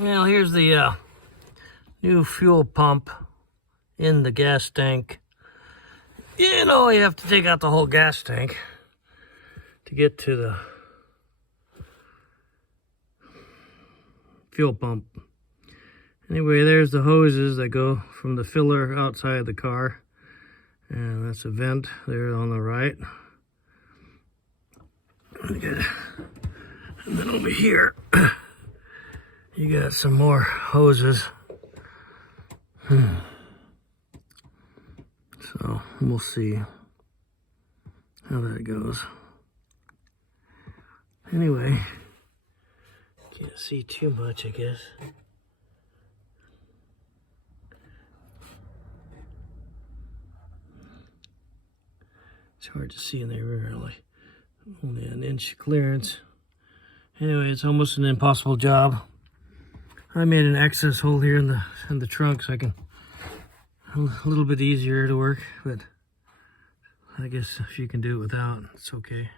Well, here's the new fuel pump in the gas tank. You know, you have to take out the whole gas tank to get to the fuel pump. Anyway, there's the hoses that go from the filler outside the car. And that's a vent there on the right. And then over here, you got some more hoses. So we'll see how that goes. Anyway, can't see too much, I guess. It's hard to see in there really. Only an inch clearance. Anyway, it's almost an impossible job. I made an access hole here in the trunk so I can a little bit easier to work, but I guess if you can do it without, it's okay.